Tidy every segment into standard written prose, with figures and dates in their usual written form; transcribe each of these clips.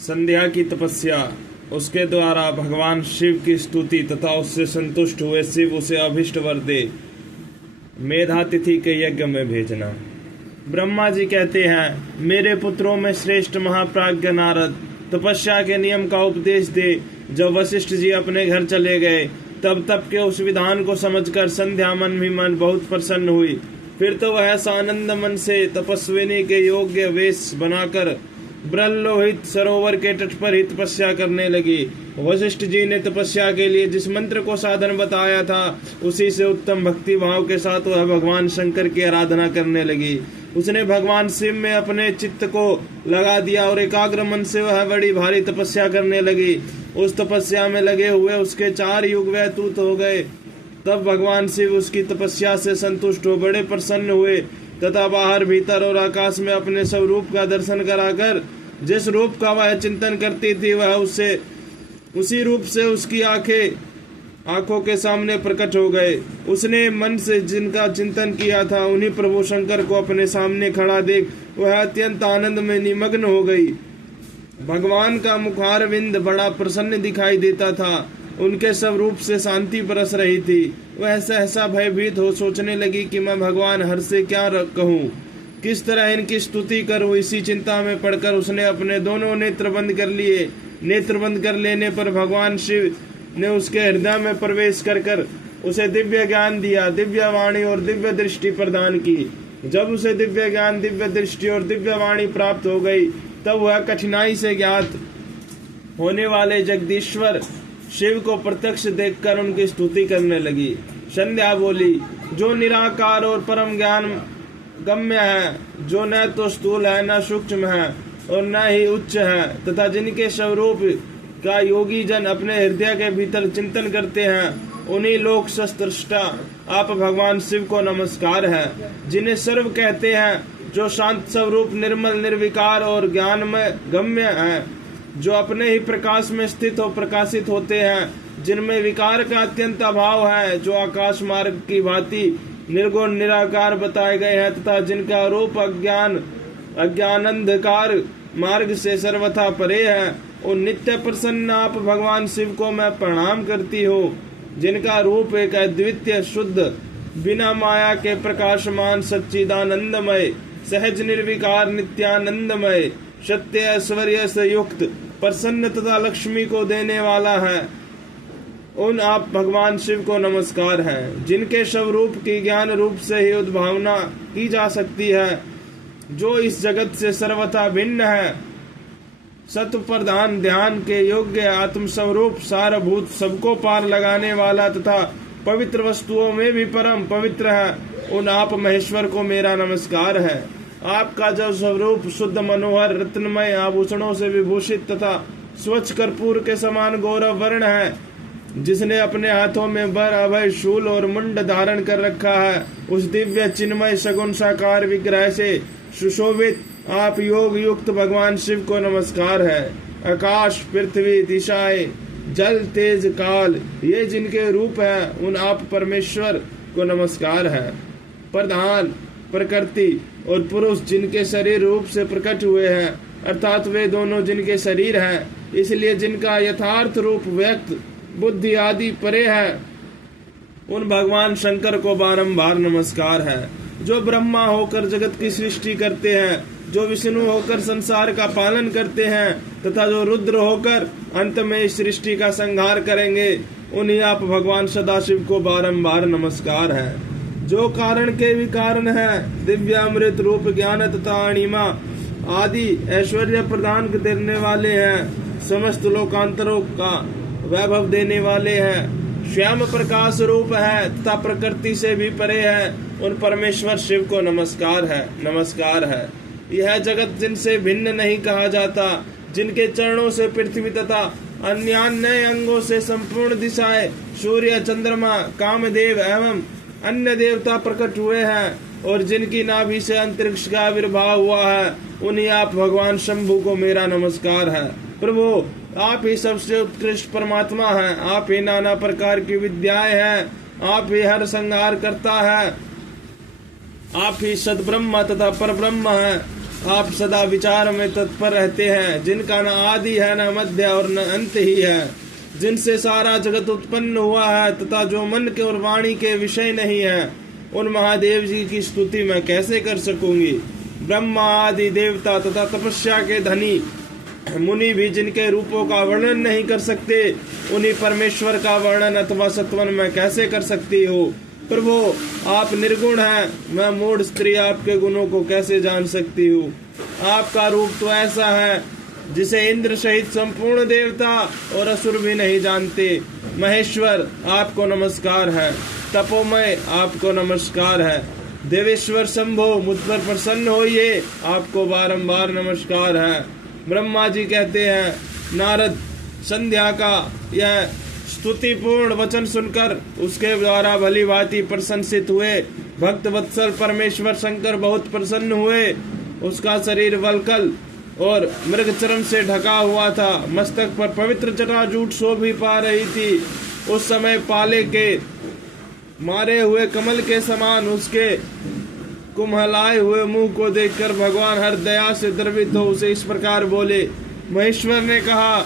संध्या की तपस्या, उसके द्वारा भगवान शिव की स्तुति तथा उससे संतुष्ट हुए शिव उसे अभिष्ट वर दे। मेधातिथि के यज्ञ में भेजना। ब्रह्मा जी कहते हैं, मेरे पुत्रों में श्रेष्ठ महाप्राज्ञ नारद तपस्या के नियम का उपदेश दे। जब वशिष्ठ जी अपने घर चले गए तब के उस विधान को समझकर संध्या मन भी मन बहुत प्रसन्न हुई। फिर तो वह सानंद मन से तपस्विनी के योग्य वेश बनाकर ब्रह्मलोहित सरोवर के तट पर ही तपस्या करने लगी। वशिष्ठ जी ने तपस्या के लिए जिस मंत्र को साधन बताया था उसी से उत्तम भक्ति भाव के साथ वह भगवान शंकर की आराधना करने लगी। उसने भगवान शिव में अपने चित्त को लगा दिया और एकाग्र मन से वह बड़ी भारी तपस्या करने लगी। उस तपस्या में लगे हुए उसके 4 युग व्यतीत हो गए। तब भगवान शिव उसकी तपस्या से संतुष्ट हो बड़े प्रसन्न हुए तथा बाहर भीतर और आकाश में अपने स्वरूप का दर्शन कराकर जिस रूप का वह चिंतन करती थी वह उससे उसी रूप से उसकी आंखों के सामने प्रकट हो गए। उसने मन से जिनका चिंतन किया था उन्हीं प्रभु शंकर को अपने सामने खड़ा देख वह अत्यंत आनंद में निमग्न हो गई। भगवान का मुखारविंद बड़ा प्रसन्न दिखाई देता था। उनके स्वरूप से शांति बरस रही थी। वह सहसा भयभीत हो सोचने लगी कि मैं भगवान हर से क्या कहूँ, किस तरह इनकी स्तुति करूँ। इसी चिंता में पड़कर उसने अपने दोनों नेत्र बंद कर लिए। नेत्र बंद कर लेने पर भगवान शिव ने उसके हृदय में प्रवेश कर उसे दिव्य ज्ञान दिया, दिव्य वाणी और दिव्य दृष्टि प्रदान की। जब उसे दिव्य ज्ञान, दिव्य दृष्टि और दिव्य वाणी प्राप्त हो गई तब वह कठिनाई से ज्ञात होने वाले जगदीश्वर शिव को प्रत्यक्ष देखकर उनकी स्तुति करने लगी। संध्या बोली, जो निराकार और परम ज्ञान गम्य है, जो न तो स्थूल है न सूक्ष्म है और न ही उच्च है, तथा जिनके स्वरूप का योगी जन अपने हृदय के भीतर चिंतन करते हैं, उन्हीं लोक सृष्टा आप भगवान शिव को नमस्कार है। जिन्हें सर्व कहते हैं, जो शांत स्वरूप निर्मल निर्विकार और ज्ञान में गम्य है, जो अपने ही प्रकाश में स्थित हो प्रकाशित होते हैं, जिनमें विकार का अत्यंत अभाव है, जो आकाश मार्ग की भांति निर्गुण निराकार बताए गए हैं, तथा जिनका रूप अज्ञानंधकार मार्ग से सर्वथा परे है, उन नित्य प्रसन्न आप भगवान शिव को मैं प्रणाम करती हूँ। जिनका रूप एक अद्वितीय शुद्ध बिना माया के प्रकाशमान सच्चिदानंदमय सहज निर्विकार नित्यानंदमय सत्य ऐश्वर्य से युक्त प्रसन्न तथा लक्ष्मी को देने वाला है, उन आप भगवान शिव को नमस्कार है। जिनके स्वरूप की ज्ञान रूप से ही उद्भावना की जा सकती है, जो इस जगत से सर्वथा भिन्न है, सत्व प्रधान ध्यान के योग्य आत्म स्वरूप सारभूत सबको पार लगाने वाला तथा पवित्र वस्तुओं में भी परम पवित्र है, उन आप महेश्वर को मेरा नमस्कार है। आपका जो स्वरूप शुद्ध मनोहर रत्नमय आभूषणों से विभूषित तथा स्वच्छ कर्पूर के समान गौरव वर्ण है, जिसने अपने हाथों में बर अभय शूल और मुंड धारण कर रखा है, उस दिव्य चिन्मय सगुण साकार विग्रह से सुशोभित आप योग युक्त भगवान शिव को नमस्कार है। आकाश पृथ्वी दिशाएं जल तेज काल ये जिनके रूप है, उन आप परमेश्वर को नमस्कार है। प्रधान प्रकृति और पुरुष जिनके शरीर रूप से प्रकट हुए हैं, अर्थात वे दोनों जिनके शरीर हैं, इसलिए जिनका यथार्थ रूप व्यक्त बुद्धि आदि परे है, उन भगवान शंकर को बारंबार नमस्कार है। जो ब्रह्मा होकर जगत की सृष्टि करते हैं, जो विष्णु होकर संसार का पालन करते हैं, तथा जो रुद्र होकर अंत में इस सृष्टि का संहार करेंगे, उन्हीं आप भगवान सदाशिव को बारंबार नमस्कार है। जो कारण के भी कारण है, दिव्य अमृत रूप ज्ञान तथा अणिमा आदि ऐश्वर्य प्रदान करने वाले हैं, समस्त लोकांतरों का वैभव देने वाले हैं, श्याम प्रकाश रूप है तथा प्रकृति से भी परे है, उन परमेश्वर शिव को नमस्कार है, नमस्कार है। यह जगत जिनसे भिन्न नहीं कहा जाता, जिनके चरणों से पृथ्वी तथा अन्य अंगों से संपूर्ण दिशाएं, सूर्य चंद्रमा कामदेव एवं अन्य देवता प्रकट हुए हैं, और जिनकी नाभि से अंतरिक्ष का आविर्भाव हुआ है, उन्हीं आप भगवान शंभु को मेरा नमस्कार है। प्रभु आप ही सबसे उत्कृष्ट परमात्मा हैं, आप ही नाना प्रकार की विद्याएं हैं, आप ही हर संहार करता है, आप ही सदब्रह्म तथा परब्रह्म हैं, आप सदा विचार में तत्पर रहते हैं, जिनका न आदि है न मध्य और न अंत ही है, जिनसे सारा जगत उत्पन्न हुआ है तथा जो मन के और वाणी के विषय नहीं है, उन महादेव जी की स्तुति मैं कैसे कर सकूंगी। ब्रह्मा आदि देवता तथा तपस्या के धनी मुनि भी जिनके रूपों का वर्णन नहीं कर सकते, उन्हीं परमेश्वर का वर्णन अथवा सत्वन मैं कैसे कर सकती हूँ। प्रभु आप निर्गुण हैं, मैं मूढ़ स्त्री आपके गुणों को कैसे जान सकती हूँ। आपका रूप तो ऐसा है जिसे इंद्र सहित संपूर्ण देवता और असुर भी नहीं जानते। महेश्वर आपको नमस्कार है, तपोमय आपको नमस्कार है, देवेश्वर शंभो मुझ पर प्रसन्न होइए, आपको बारंबार नमस्कार है। ब्रह्मा जी कहते हैं, नारद संध्या का यह स्तुतिपूर्ण वचन सुनकर उसके द्वारा भली भांति प्रशंसित हुए। भक्त वत्सल परमेश्वर शंकर बहुत प्रसन्न हुए। उसका शरीर वल्कल और मृग चर्म से ढका हुआ था, मस्तक पर पवित्र जटाजूट शोभा पा रही थी। उस समय पाले के मारे हुए कमल के समान उसके कुम्हलाए हुए मुंह को देखकर भगवान हर दया से द्रवित हो उसे इस प्रकार बोले। महेश्वर ने कहा,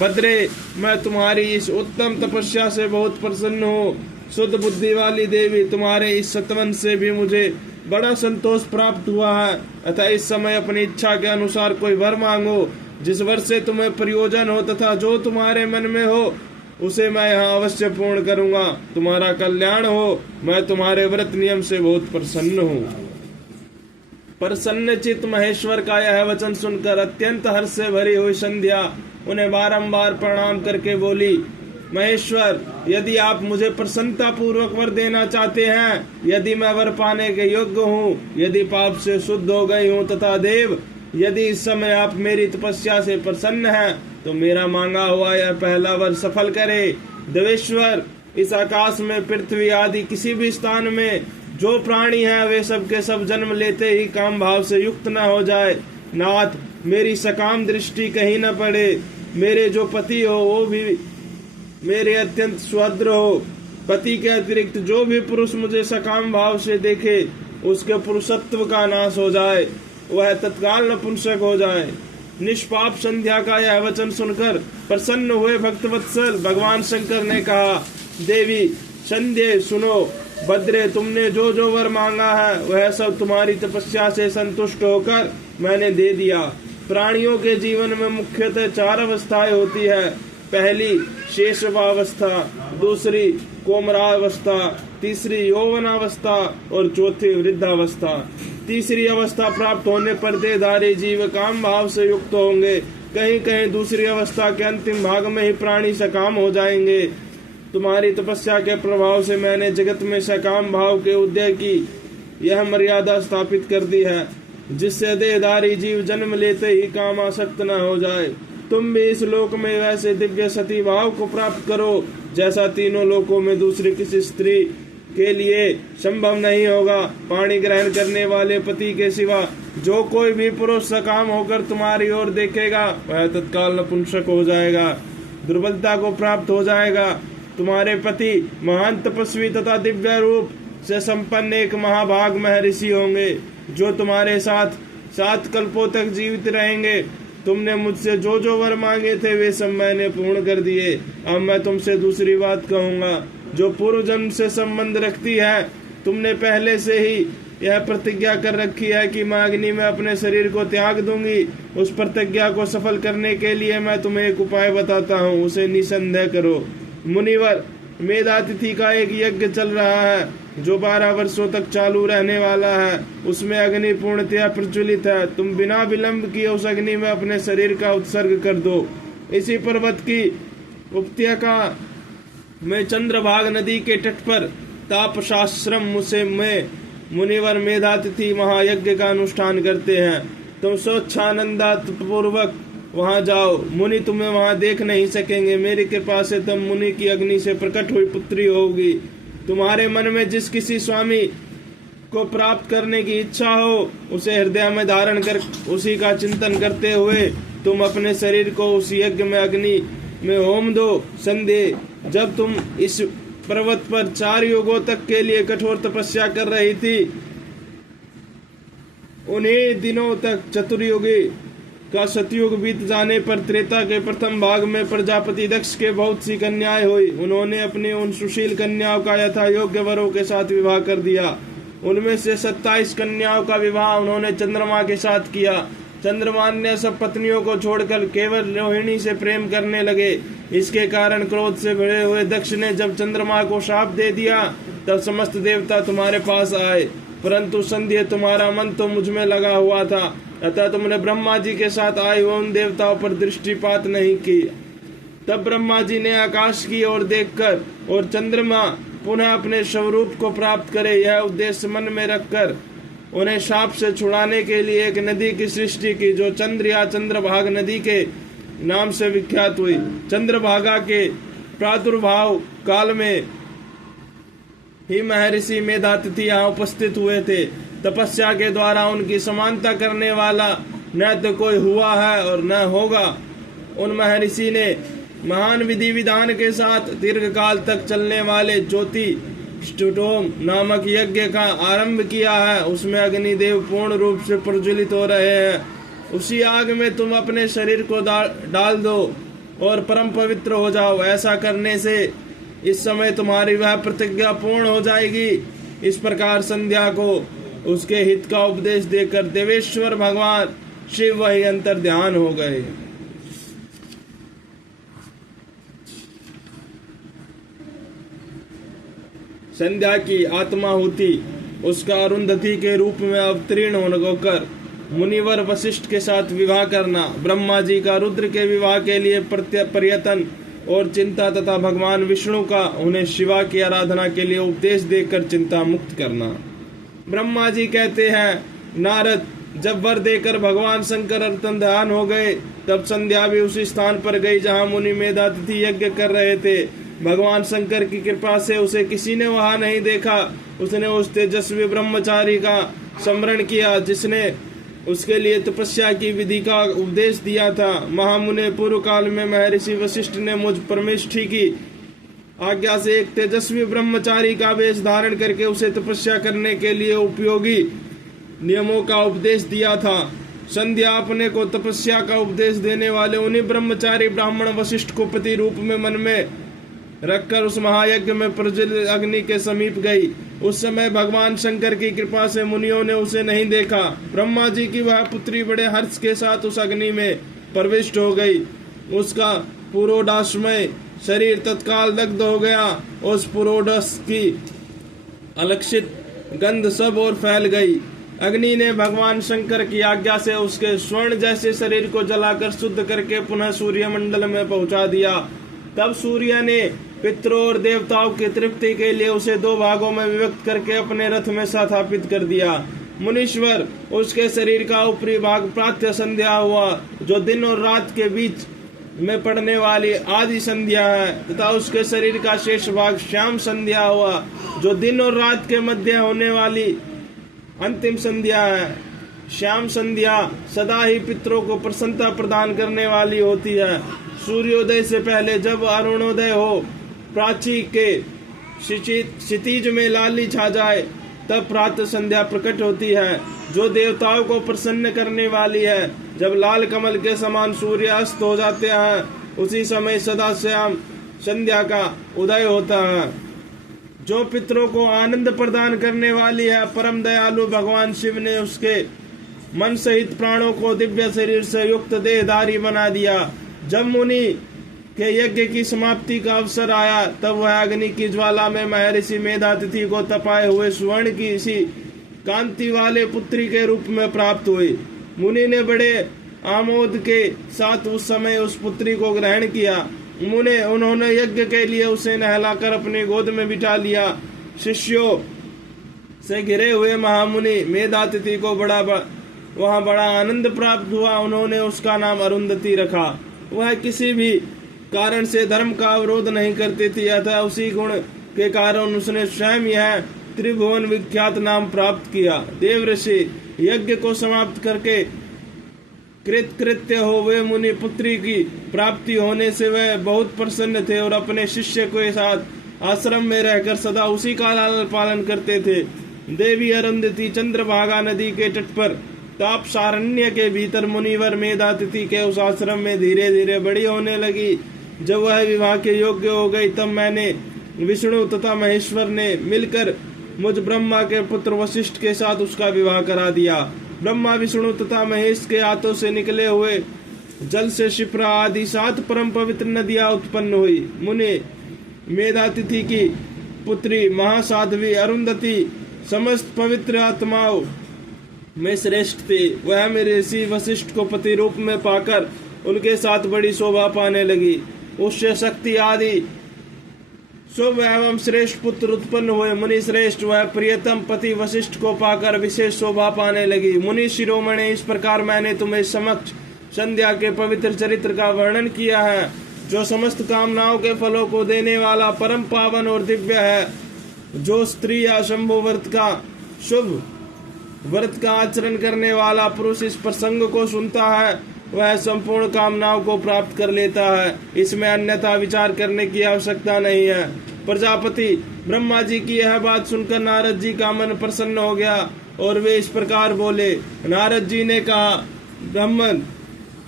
भद्रे मैं तुम्हारी इस उत्तम तपस्या से बहुत प्रसन्न हूँ। शुद्ध बुद्धि वाली देवी, तुम्हारे इस सतवन से भी मुझे बड़ा संतोष प्राप्त हुआ है। अतः इस समय अपनी इच्छा के अनुसार कोई वर मांगो, जिस वर से तुम्हें प्रयोजन हो तथा जो तुम्हारे मन में हो उसे मैं यहाँ अवश्य पूर्ण करूँगा। तुम्हारा कल्याण हो, मैं तुम्हारे व्रत नियम से बहुत प्रसन्न हूँ। प्रसन्न चित्त महेश्वर का यह वचन सुनकर अत्यंत हर्ष से भरी हुई संध्या उन्हें बारंबार प्रणाम करके बोली, महेश्वर यदि आप मुझे प्रसन्नता पूर्वक वर देना चाहते हैं, यदि मैं वर पाने के योग्य हूँ, यदि पाप से शुद्ध हो गई हूँ तथा देव यदि इस समय आप मेरी तपस्या से प्रसन्न हैं, तो मेरा मांगा हुआ यह पहला वर सफल करे। देवेश्वर इस आकाश में पृथ्वी आदि किसी भी स्थान में जो प्राणी है वे सब के सब जन्म लेते ही काम भाव से युक्त न हो जाए। नाथ मेरी सकाम दृष्टि कहीं न पड़े, मेरे जो पति हो वो भी मेरे अत्यंत सुभद्र हो। पति के अतिरिक्त जो भी पुरुष मुझे सकाम भाव से देखे उसके पुरुषत्व का नाश हो जाए, वह तत्काल नपुंसक हो जाए। निष्पाप संध्या का यह वचन सुनकर प्रसन्न हुए भक्तवत्सल भगवान शंकर ने कहा, देवी संध्या सुनो, भद्रे तुमने जो जो वर मांगा है वह सब तुम्हारी तपस्या से संतुष्ट होकर मैंने दे दिया। प्राणियों के जीवन में मुख्यतः 4 अवस्थाएं होती है। पहली शेषवावस्था, दूसरी कोमरावस्था, तीसरी यौवनावस्था और चौथी वृद्धावस्था। तीसरी अवस्था प्राप्त होने पर देहधारी जीव काम भाव से युक्त होंगे। कहीं कहीं दूसरी अवस्था के अंतिम भाग में ही प्राणी सकाम हो जाएंगे। तुम्हारी तपस्या के प्रभाव से मैंने जगत में सकाम भाव के उदय की यह मर्यादा स्थापित कर दी है, जिससे देहधारी जीव जन्म लेते ही कामासक्त न हो जाए। तुम भी इस लोक में वैसे दिव्य सती भाव को प्राप्त करो जैसा तीनों लोकों में दूसरी किसी स्त्री के लिए संभव नहीं होगा। पाणी ग्रहण करने वाले पति के सिवा जो कोई भी पुरुष सकाम होकर तुम्हारी ओर देखेगा वह तत्काल नपुंसक हो जाएगा, दुर्बलता को प्राप्त हो जाएगा। तुम्हारे पति महान तपस्वी तथा दिव्य रूप से संपन्न एक महाभाग महर्षि होंगे, जो तुम्हारे साथ 7 कल्पों तक जीवित रहेंगे। तुमने मुझसे जो जो वर मांगे थे वे सब मैंने पूर्ण कर दिए। अब मैं तुमसे दूसरी बात कहूँगा जो पूर्व जन्म से संबंध रखती है। तुमने पहले से ही यह प्रतिज्ञा कर रखी है कि मैं अग्नि में अपने शरीर को त्याग दूंगी। उस प्रतिज्ञा को सफल करने के लिए मैं तुम्हें एक उपाय बताता हूँ, उसे निसंदेह करो। मुनिवर, मेधातिथि का एक यज्ञ चल रहा है जो 12 वर्षों तक चालू रहने वाला है। उसमें अग्नि पूर्णतया प्रज्वलित है। तुम बिना विलंब किए उस अग्नि में अपने शरीर का उत्सर्ग कर दो। इसी पर्वत की उपत्यका में चंद्रभाग नदी के तट पर तापशास्त्रम से में मुनिवर मेधातिथि महायज्ञ का अनुष्ठान करते हैं। तुम स्वच्छानंदात पूर्वक वहां जाओ। मुनि तुम्हें वहां देख नहीं सकेंगे। मेरी कृपा से तुम मुनि की अग्नि से प्रकट हुई पुत्री होगी। तुम्हारे मन में जिस किसी स्वामी को प्राप्त करने की इच्छा हो उसे हृदय में धारण कर उसी का चिंतन करते हुए तुम अपने शरीर को उस यज्ञ में अग्नि में होम दो। संदेह जब तुम इस पर्वत पर 4 युगों तक के लिए कठोर तपस्या कर रही थी, उन्हीं दिनों तक चतुर्युगी का सतयुग बीत जाने पर त्रेता के प्रथम भाग में प्रजापति दक्ष के बहुत सी कन्याएं हुई। उन्होंने अपनी उन सुशील कन्याओं का यथा योग्य वरों के साथ विवाह कर दिया। उनमें से 27 कन्याओं का विवाह उन्होंने चंद्रमा के साथ किया। चंद्रमा ने सब पत्नियों को छोड़कर केवल रोहिणी से प्रेम करने लगे। इसके कारण क्रोध से भरे हुए दक्ष ने जब चंद्रमा को शाप दे दिया तब समस्त देवता तुम्हारे पास आए, परंतु संध्या तुम्हारा मन तो मुझ में लगा हुआ था, अतः तुमने ब्रह्मा जी के साथ आए हुए उन देवताओं पर दृष्टिपात नहीं की। तब ब्रह्मा जी ने आकाश की ओर देखकर और चंद्रमा पुनः अपने स्वरूप को प्राप्त करे यह उद्देश्य मन में रखकर उन्हें शाप से छुड़ाने के लिए एक नदी की सृष्टि की, जो चंद्र या चंद्रभाग नदी के नाम से विख्यात हुई। चंद्रभागा के प्रादुर्भाव काल में ही महर्षि मेधातिथि यहाँ उपस्थित हुए थे। तपस्या के द्वारा उनकी समानता करने वाला न तो कोई हुआ है और न होगा। उन महर्षि ने महान विधि विधान के साथ दीर्घ काल तक चलने वाले ज्योति स्टोम नामक यज्ञ का आरंभ किया है। उसमें अग्निदेव पूर्ण रूप से प्रज्वलित हो रहे हैं। उसी आग में तुम अपने शरीर को डाल दो और परम पवित्र हो जाओ। ऐसा करने से इस समय तुम्हारी वह प्रतिज्ञा पूर्ण हो जाएगी। इस प्रकार संध्या को उसके हित का उपदेश देकर देवेश्वर भगवान शिव वही अंतर ध्यान हो गए। संध्या की आत्माहुति उसका अरुंधति के रूप में अवतीर्ण होकर मुनिवर वशिष्ठ के साथ विवाह करना, ब्रह्मा जी का रुद्र के विवाह के लिए प्रयत्न और चिंता तथा भगवान विष्णु का उन्हें शिवा की आराधना के लिए उपदेश देकर चिंता मुक्त करना। ब्रह्मा जी कहते हैं, नारद जब वर देकर भगवान शंकर अंतर्ध्यान हो गए तब संध्या भी उसी स्थान पर गई जहां मुनि मेधातिथि यज्ञ कर रहे थे। भगवान शंकर की कृपा से उसे किसी ने वहां नहीं देखा। उसने उस तेजस्वी ब्रह्मचारी का स्मरण किया जिसने उसके लिए तपस्या की विधि का उपदेश दिया था। महामुने पूर्व काल में महर्षि वशिष्ठ ने मुझ परमेष्ठी की आज्ञा से एक तेजस्वी ब्रह्मचारी का वेश धारण करके उसे तपस्या करने के लिए उपयोगी नियमों का उपदेश दिया था। संध्या अपने को तपस्या का उपदेश देने वाले उन्हीं ब्रह्मचारी ब्राह्मण वशिष्ठ को पति रूप में मन में रखकर उस महायज्ञ में प्रज्वलित अग्नि के समीप गई। उस समय भगवान शंकर की कृपा से मुनियों ने उसे नहीं देखा। ब्रह्मा जी की वह पुत्री बड़े हर्ष के साथ उस अग्नि में प्रविष्ट हो गई। उसका पुरोडाशमय शरीर तत्काल दग्ध हो गया। उस पुरोडस की अलक्षित गंध सब ओर फैल गई। अग्नि ने भगवान शंकर की आज्ञा से उसके स्वर्ण जैसे शरीर को जलाकर शुद्ध करके पुनः सूर्य मंडल में पहुंचा दिया। तब सूर्य ने पितरों और देवताओं की तृप्ति के लिए उसे 2 भागों में विभक्त करके अपने रथ में स्थापित कर दिया। मुनीश्वर उसके शरीर का ऊपरी भाग प्रातः संध्या हुआ, जो दिन और रात के बीच में पड़ने वाली आदि संध्या है, तथा उसके शरीर का शेष भाग श्याम संध्या हुआ, जो दिन और रात के मध्य होने वाली अंतिम संध्या है। श्याम संध्या सदा ही पितरों को प्रसन्नता प्रदान करने वाली होती है। सूर्योदय से पहले जब अरुणोदय हो, प्राची के क्षितिज में लाली छा जाए, तब प्रातः संध्या प्रकट होती है, जो देवताओं को प्रसन्न करने वाली है। जब लाल कमल के समान सूर्य अस्त हो जाते हैं, उसी समय सदा श्याम संध्या का उदय होता है, जो पितरों को आनंद प्रदान करने वाली है। परम दयालु भगवान शिव ने उसके मन सहित प्राणों को दिव्य शरीर से युक्त देहधारी बना दिया। जब मुनि के यज्ञ की समाप्ति का अवसर आया, तब वह अग्नि की ज्वाला में महर्षि मेधातिथि को तपाए हुए स्वर्ण की इसी कांति वाले पुत्री के रूप में प्राप्त हुई। मुनि ने बड़े आमोद के साथ उस समय उस पुत्री को ग्रहण किया। उन्होंने यज्ञ के लिए उसे नहलाकर अपनी गोद में बिठा लिया। शिष्यों से घिरे हुए महामुनि मेधातिथि को वहाँ बड़ा आनंद प्राप्त हुआ। उन्होंने उसका नाम अरुंधति रखा। वह किसी भी कारण से धर्म का अवरोध नहीं करती थी, अतः उसी गुण के कारण उसने स्वयं यह त्रिभुवन विख्यात नाम प्राप्त किया। देवऋषि यज्ञ को समाप्त करके कृत्य हो वे मुनि पुत्री की प्राप्ति होने से वह बहुत प्रसन्न थे और अपने शिष्य के साथ आश्रम में रहकर सदा उसी का लालन पालन करते थे। देवी अरुंधति चंद्रभागा नदी के तट पर ताप सारण्य के भीतर मुनिवर मेधातिथि के उस आश्रम में धीरे धीरे बड़ी होने लगी। जब वह विवाह के योग्य हो गई तब मैंने विष्णु तथा महेश्वर ने मिलकर मुझ ब्रह्मा के पुत्र वशिष्ठ के साथ उसका विवाह करा दिया। ब्रह्मा विष्णु तथा महेश के हाथों से निकले हुए जल से शिप्रा आदि 7 परम पवित्र नदियां उत्पन्न हुई। मुनि मेधातिथि की पुत्री महासाध्वी अरुंधति समस्त पवित्र आत्माओं में श्रेष्ठ थी। वह मेरे ऋषि वशिष्ठ को पति रूप में पाकर उनके साथ बड़ी शोभा पाने लगी। उससे शक्ति आदि शुभ एवं श्रेष्ठ पुत्र उत्पन्न हुए। मुनि श्रेष्ठ वह प्रियतम पति वशिष्ठ को पाकर विशेष शोभा पाने लगी। मुनि शिरोमणि, इस प्रकार मैंने तुम्हें समक्ष संध्या के पवित्र चरित्र का वर्णन किया है, जो समस्त कामनाओं के फलों को देने वाला परम पावन और दिव्य है। जो स्त्री या शंभु व्रत का शुभ व्रत का आचरण करने वाला पुरुष इस प्रसंग को सुनता है, वह संपूर्ण कामनाओं को प्राप्त कर लेता है। इसमें अन्यथा विचार करने की आवश्यकता नहीं है। प्रजापति ब्रह्मा जी की यह बात सुनकर नारद जी का मन प्रसन्न हो गया और वे इस प्रकार बोले। नारद जी ने कहा, ब्राह्मण,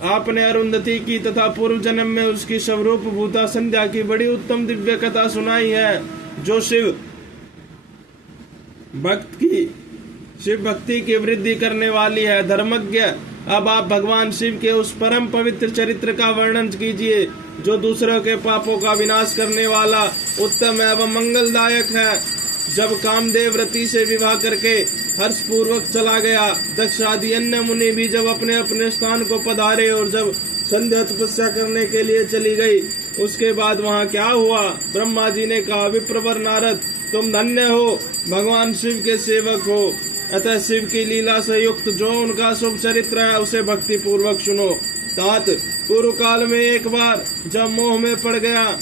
आपने अरुंधति की तथा पूर्व जन्म में उसकी स्वरूप भूता संध्या की बड़ी उत्तम दिव्य कथा सुनाई है, जो शिव भक्ति की वृद्धि करने वाली है। धर्मज्ञ, अब आप भगवान शिव के उस परम पवित्र चरित्र का वर्णन कीजिए, जो दूसरों के पापों का विनाश करने वाला उत्तम एवं मंगलदायक है। जब कामदेव रति से विवाह करके हर्ष पूर्वक चला गया, दक्ष आदि अन्य मुनि भी जब अपने अपने स्थान को पधारे और जब संध्या तपस्या करने के लिए चली गई, उसके बाद वहाँ क्या हुआ? ब्रह्मा जी ने कहा, विप्रवर नारद, तुम धन्य हो, भगवान शिव के सेवक हो। अतः शिव की लीला से युक्त जो उनका शुभ चरित्र है, उसे भक्ति पूर्वक सुनो। तात, पूर्व काल में एक बार जब मोह में पड़ गया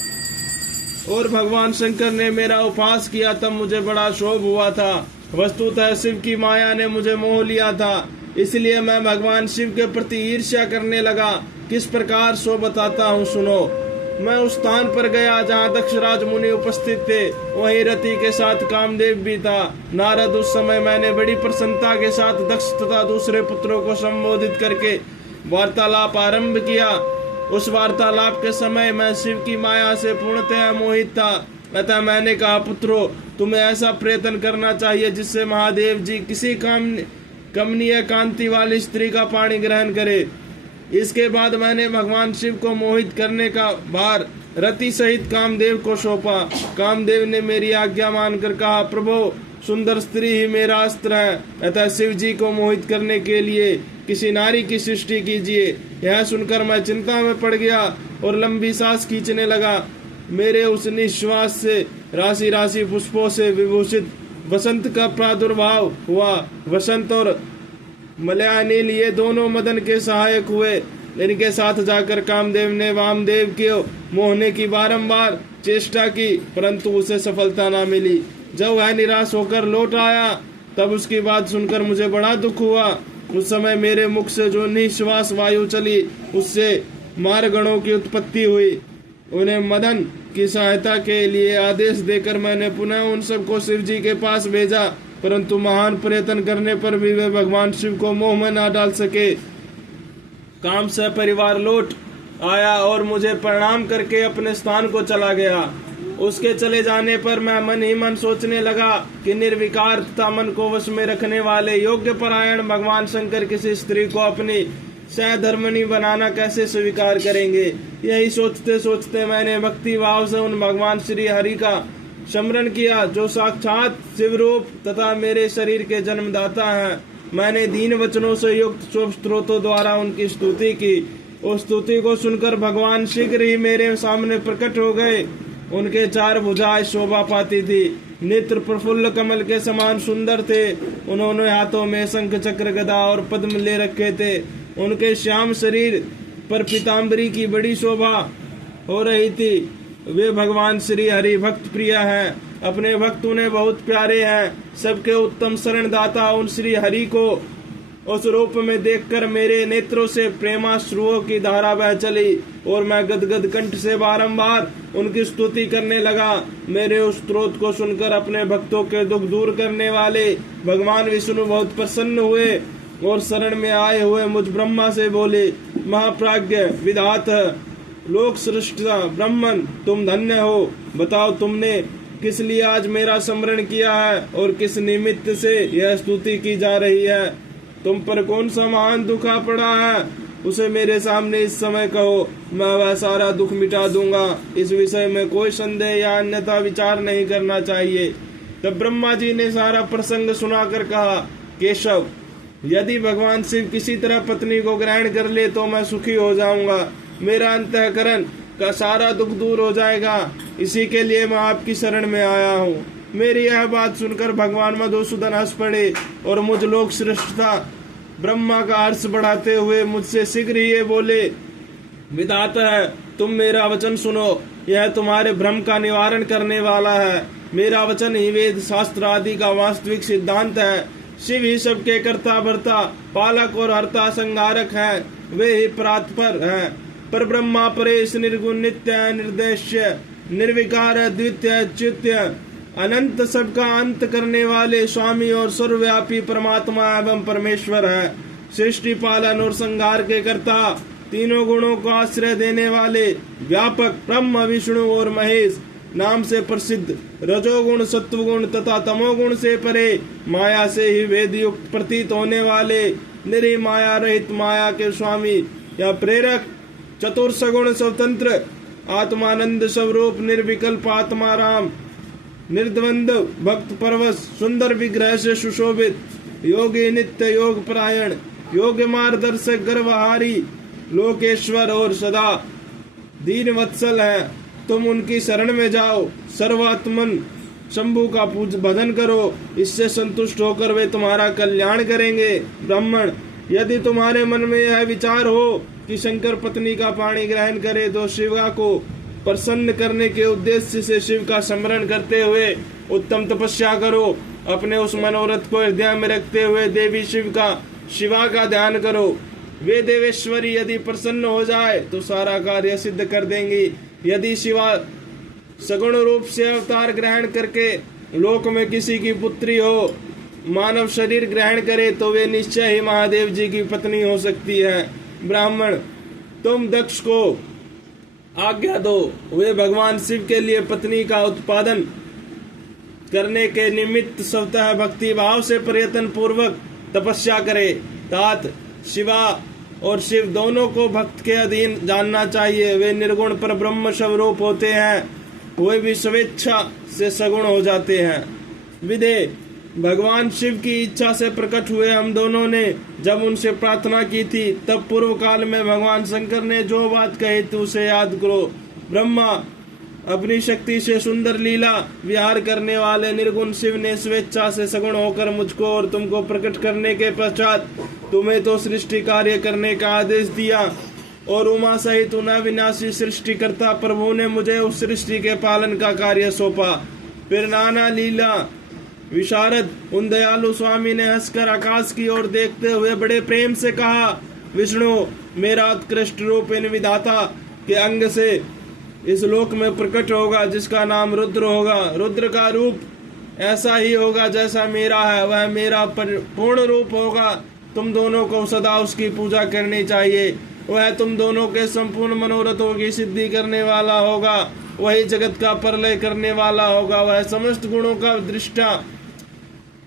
और भगवान शंकर ने मेरा उपहास किया, तब मुझे बड़ा क्षोभ हुआ था। वस्तुतः शिव की माया ने मुझे मोह लिया था, इसलिए मैं भगवान शिव के प्रति ईर्ष्या करने लगा। किस प्रकार सो बताता हूँ, सुनो। मैं उस स्थान पर गया जहाँ दक्षराज मुनि उपस्थित थे। वहीं रति के साथ कामदेव भी था। नारद, उस समय मैंने बड़ी प्रसन्नता के साथ दक्ष तथा दूसरे पुत्रों को संबोधित करके वार्तालाप आरंभ किया। उस वार्तालाप के समय मैं शिव की माया से पूर्णतः मोहित था। अतः मैंने कहा, पुत्रों, तुम्हें ऐसा प्रयत्न करना चाहिए जिससे महादेव जी किसी कमनीय कांति वाली स्त्री का पाणी ग्रहण करे। इसके बाद मैंने भगवान शिव को मोहित करने का भार रति सहित कामदेव को सौंपा। कामदेव ने मेरी आज्ञा मानकर कहा, प्रभु, सुंदर स्त्री ही मेरा अस्त्र है, अतः शिव जी को मोहित करने के लिए किसी नारी की सृष्टि कीजिए। यह सुनकर मैं चिंता में पड़ गया और लंबी सांस खींचने लगा। मेरे उस निश्वास से राशि राशि पुष्पों से विभूषित वसंत का प्रादुर्भाव हुआ। वसंत और मलयानिल ये दोनों मदन के सहायक हुए। इनके साथ जाकर कामदेव ने वामदेव के मोहने की बारंबार चेष्टा की, परंतु उसे सफलता न मिली। जब वह निराश होकर लौट आया, तब उसकी बात सुनकर मुझे बड़ा दुख हुआ। उस समय मेरे मुख से जो निश्वास वायु चली, उससे मारगणों की उत्पत्ति हुई। उन्हें मदन की सहायता के लिए आदेश देकर मैंने पुनः उन सबको शिव जी के पास भेजा, परंतु महान प्रयत्न करने पर भी वे भगवान शिव को मोह में न डाल सके। काम से परिवार लौट आया और मुझे प्रणाम करके अपने स्थान को चला गया। उसके चले जाने पर मैं मन ही मन सोचने लगा कि निर्विकार तथा मन को वश में रखने वाले योग्य परायण भगवान शंकर किसी स्त्री को अपनी सहधर्मिणी बनाना कैसे स्वीकार करेंगे। यही सोचते सोचते मैंने भक्ति भाव से उन भगवान श्री हरि का स्मरण किया, जो साक्षात शिवरूप तथा मेरे शरीर के जन्मदाता हैं। मैंने दीन वचनों से युक्त शुभ स्त्रोतों द्वारा उनकी स्तुति की। उस स्तुति को सुनकर भगवान शीघ्र ही मेरे सामने प्रकट हो गए। उनके 4 भुजाएं शोभा पाती थी, नेत्र प्रफुल्ल कमल के समान सुंदर थे। उन्होंने हाथों में शंख चक्र गदा और पद्म ले रखे थे। उनके श्याम शरीर पर पीताम्बरी की बड़ी शोभा हो रही थी। वे भगवान श्री हरि भक्त प्रिय हैं, अपने भक्त उन्हें बहुत प्यारे हैं। सबके उत्तम शरणदाता उन श्री हरि को उस रूप में देखकर मेरे नेत्रों से प्रेमाश्रुओं की धारा बह चली और मैं गदगद कंठ से बारंबार उनकी स्तुति करने लगा। मेरे उस स्तोत्र को सुनकर अपने भक्तों के दुख दूर करने वाले भगवान विष्णु बहुत प्रसन्न हुए और शरण में आए हुए मुझ ब्रह्मा से बोले, महाप्राज्ञ विधात लोक सृष्टा ब्राह्मण, तुम धन्य हो। बताओ तुमने किस लिए आज मेरा स्मरण किया है और किस निमित्त से यह स्तुति की जा रही है। तुम पर कौन सा महान दुख आ पड़ा है, उसे मेरे सामने इस समय कहो, मैं वह सारा दुख मिटा दूंगा। इस विषय में कोई संदेह या अन्यथा विचार नहीं करना चाहिए। तब ब्रह्मा जी ने सारा प्रसंग सुनाकर कहा, केशव, यदि भगवान शिव किसी तरह पत्नी को ग्रहण कर ले तो मैं सुखी हो जाऊंगा, मेरा अंतःकरण का सारा दुख दूर हो जाएगा। इसी के लिए मैं आपकी शरण में आया हूँ। मेरी यह बात सुनकर भगवान मधुसूदन हंस पड़े और मुझ लोक सृष्टा ब्रह्मा का हर्ष बढ़ाते हुए मुझसे शीघ्र ही बोले, विधाता है, तुम मेरा वचन सुनो, यह तुम्हारे भ्रम का निवारण करने वाला है। मेरा वचन ही वेद शास्त्र आदि का वास्तविक सिद्धांत है। शिव ही सबके कर्ता भर्ता पालक और हर्ता संहारक है, वे ही परात्पर हैं। पर ब्रह्मा परेश निर्गुण नित्य निर्देश्य निर्विकार द्वितीय अच्युत्य अनंत सबका अंत करने वाले स्वामी और सर्वव्यापी परमात्मा एवं परमेश्वर है। सृष्टि पालन और संहार के कर्ता, तीनों गुणों को आश्रय देने वाले व्यापक ब्रह्म विष्णु और महेश नाम से प्रसिद्ध, रजोगुण सत्वगुण तथा तमोगुण से परे माया से ही वेद युक्त प्रतीत होने वाले निरी माया रहित माया के स्वामी या प्रेरक, चतुर सगुण स्वतंत्र आत्मानंद स्वरूप निर्विकल्प आत्मा राम, निर्द्वंद भक्त परवश सुंदर विग्रह से सुशोभित, योगी नित्य योग परायण, योग मार्गदर्शक गर्वहारी, लोकेश्वर और सदा दीन वत्सल है। तुम उनकी शरण में जाओ, सर्वात्मन शंभु का भजन करो, इससे संतुष्ट होकर वे तुम्हारा कल्याण करेंगे। ब्राह्मण, यदि तुम्हारे मन में यह विचार हो कि शंकर पत्नी का पाणी ग्रहण करे तो शिवा को प्रसन्न करने के उद्देश्य से शिव का स्मरण करते हुए उत्तम तपस्या करो। अपने उस मनोरथ को हृदय में रखते हुए देवी शिवा का ध्यान करो। वे देवेश्वरी यदि प्रसन्न हो जाए तो सारा कार्य सिद्ध कर देंगी। यदि शिवा सगुण रूप से अवतार ग्रहण करके लोक में किसी की पुत्री हो, मानव शरीर ग्रहण करे तो वे निश्चय ही महादेव जी की पत्नी हो सकती है। ब्राह्मण, तुम दक्ष को आज्ञा दो, वे भगवान शिव के लिए पत्नी का उत्पादन करने के निमित्त स्वतः भक्ति भाव से प्रयत्न पूर्वक तपस्या करे। तात शिवा और शिव दोनों को भक्त के अधीन जानना चाहिए। वे निर्गुण पर ब्रह्म स्वरूप होते हैं, वे भी स्वेच्छा से सगुण हो जाते हैं। विदे, भगवान शिव की इच्छा से प्रकट हुए हम दोनों ने जब उनसे प्रार्थना की थी, तब पूर्व काल में भगवान शंकर ने जो बात कही थी उसे याद करो। ब्रह्मा अपनी शक्ति से सुंदर लीला विहार करने वाले निर्गुण शिव ने स्वेच्छा से सगुण होकर मुझको और तुमको प्रकट करने के पश्चात तुम्हें तो सृष्टि कार्य करने का आदेश दिया और उमा सहित अविनाशी सृष्टिकर्ता प्रभु ने मुझे उस सृष्टि के पालन का कार्य सौंपा। फिर नाना लीला विशारद उन दयालु स्वामी ने हंसकर आकाश की ओर देखते हुए बड़े प्रेम से कहा, विष्णु, मेरा उत्कृष्ट रूप इन विधाता के अंग से इस लोक में प्रकट होगा, जिसका नाम रुद्र होगा। रुद्र का रूप ऐसा ही होगा जैसा मेरा है, वह मेरा पूर्ण रूप होगा। तुम दोनों को सदा उसकी पूजा करनी चाहिए। वह तुम दोनों के संपूर्ण मनोरथों की सिद्धि करने वाला होगा। वही जगत का प्रलय करने वाला होगा। वह समस्त गुणों का दृष्टा,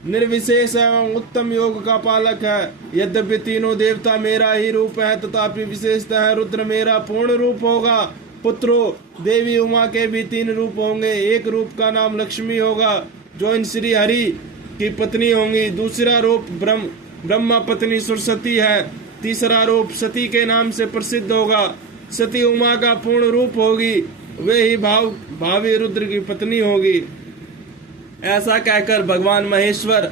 निर्विशेष एवं उत्तम योग का पालक है। यद्यपि तीनों देवता मेरा ही रूप है, तथापि विशेषतः रुद्र मेरा पूर्ण रूप होगा। पुत्रों, देवी उमा के भी 3 रूप होंगे। एक रूप का नाम लक्ष्मी होगा, जो इन श्री हरि की पत्नी होंगी। दूसरा रूप ब्रह्मा पत्नी सरस्वती है। तीसरा रूप सती के नाम से प्रसिद्ध होगा। सती उमा का पूर्ण रूप होगी, वे ही भावी रुद्र की पत्नी होगी। ऐसा कहकर भगवान महेश्वर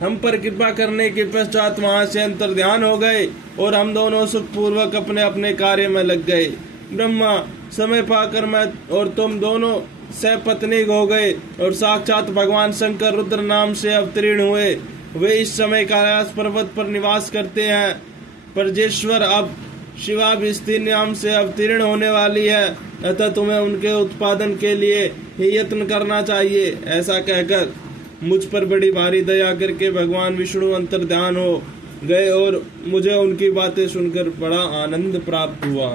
हम पर कृपा करने के पश्चात वहां से अंतर्ध्यान हो गए और हम दोनों सुखपूर्वक अपने अपने कार्य में लग गए। ब्रह्मा समय पाकर मैं और तुम दोनों सपत्नीक हो गए और साक्षात भगवान शंकर रुद्र नाम से अवतीर्ण हुए। वे इस समय कैलाश पर्वत पर निवास करते हैं। परजेश्वर अब शिवा भी स्त्री नाम से अवतीर्ण होने वाली है, अतः तुम्हें उनके उत्पादन के लिए ही यत्न करना चाहिए। ऐसा कहकर मुझ पर बड़ी भारी दया करके भगवान विष्णु अंतर्ध्यान हो गए और मुझे उनकी बातें सुनकर बड़ा आनंद प्राप्त हुआ।